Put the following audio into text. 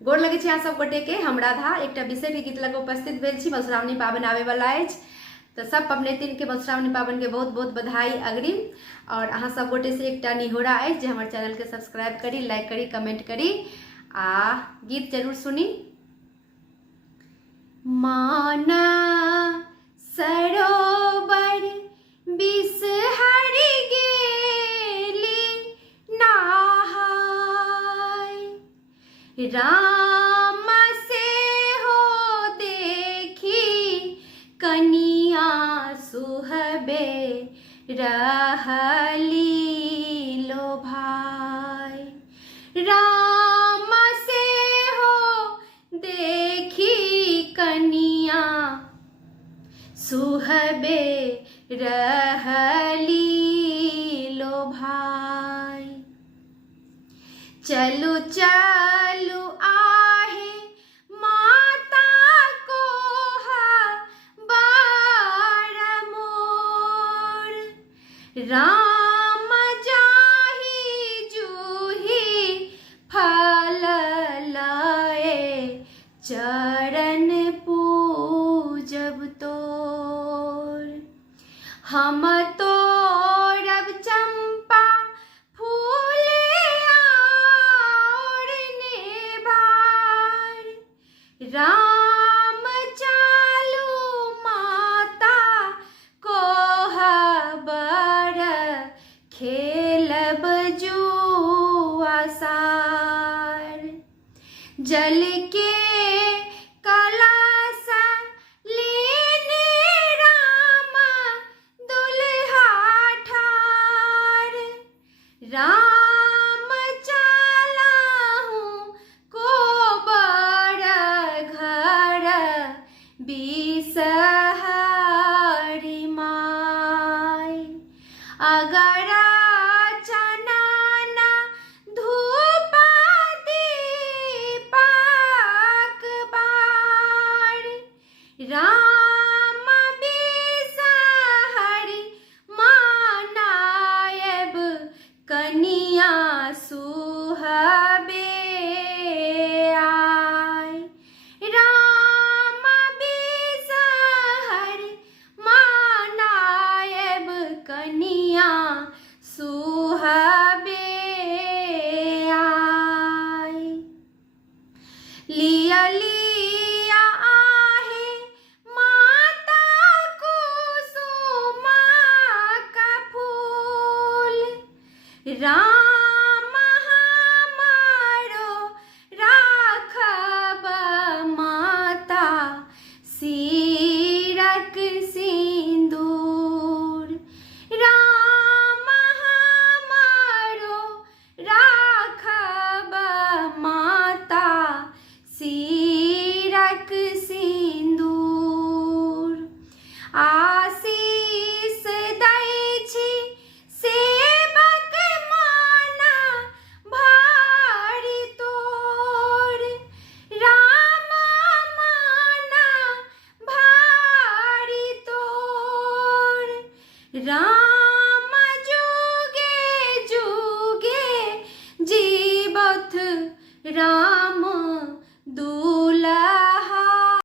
गोर लगे छी अहाँ सब गोटे के। हम राधा एकटा विषय के गीत लग उपस्थित भेल छी। मधुश्रावणी पाबनि आवे वाला अछि, तो सब पबनैतिन के मधुश्रावणी पाबनि के बहुत बहुत बधाई अग्रिम। और अहाँ सब गोटे से एकटा निहोरा अछि जे हमर चैनल के सब्सक्राइब करी, लाइक करी, कमेंट करी आ गीत जरूर सुनी। माना सरोवर बिसहरि गेली नहाय, राम से हो देखी कनिया सुहबे रहली लो भाई। राम से हो देखी कनिया सुहबे रहली लो भाई। चलु चलु आहे माता को बार मोर, राम जाहि जूही फल लाए चरण पूजब तोर। हम तोरब चंपा फूल और नेबार, राम चालू माता को बर खेलब जुआ सार। जल के कलश लेने राम दुल्हा ठार, राम चलहु को बर घर बिसहरि माय। अगर चनन धूप दीपक बार, राम बिसहरि मानायब कनिया सुहबे आय। राम बिसहरि मानायब कनिया सुहबे आय। लियली